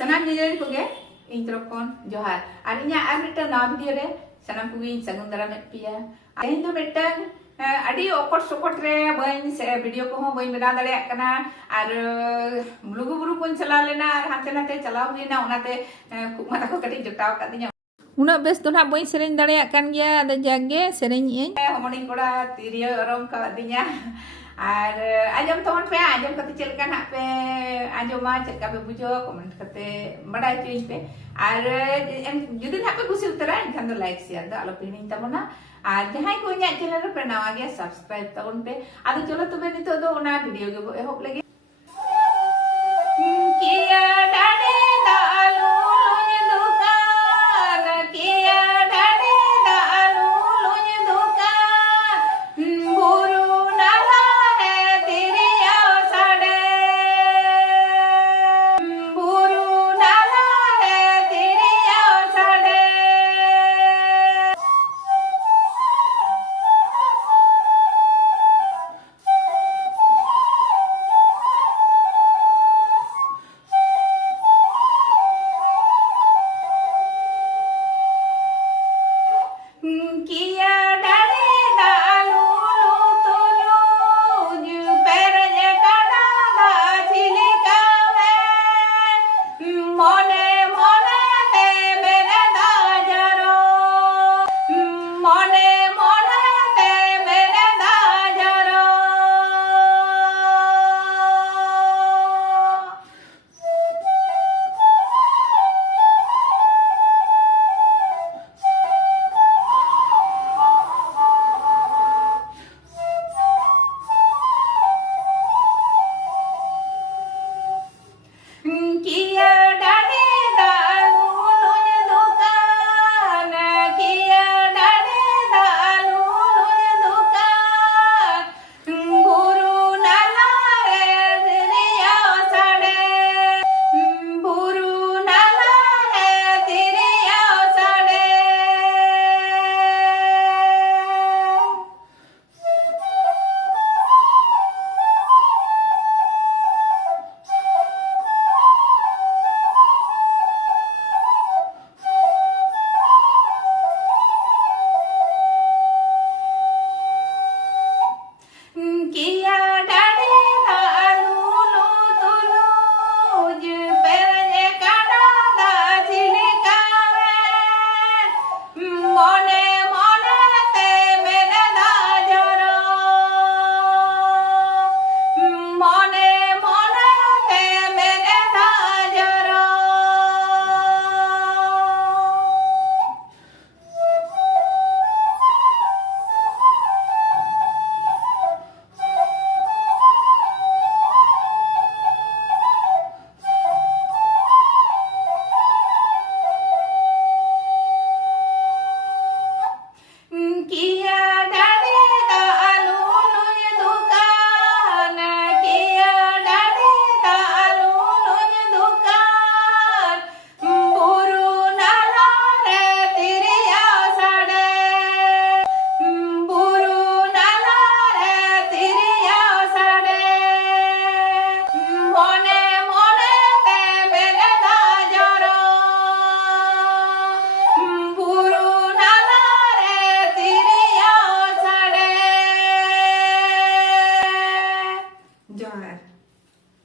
Sanam Nijan Kuge, Intropon, Johar. Arinya Arita Navidia, Sanam Kugi, Sagundara Pia. I know better. Adi okot sokot re bain se video ko hon bain bena dare kana ar lugu buru pun chala lena ar hante nate chala huina onate mata ko kati jotaw kadinya una bes do na bain sereng dare kan gya ada jage sereng in homoni koda tirio rom ka dinya ar ajam ton pe ajam kati chelka na pe ajoma chelka pe bujo comment kate badai chuin pe ar judi na pe kusi utara enkhan do like share da alo pinin tamona আর যাহাই কই ᱧᱟ channel ᱨᱮ ᱯᱮ ᱱᱟᱣᱟ ᱜᱮ subscribe ᱛᱟᱵᱚᱱ ᱯᱮ ᱟᱫᱚ ᱪᱚᱞᱚ ᱛᱚᱵᱮ ᱱᱤᱛᱚᱜ ᱫᱚ ᱚᱱᱟ ᱵᱷᱤᱰᱤᱭᱳ ᱜᱮ ᱮᱦᱚᱵ ᱞᱮᱜᱮ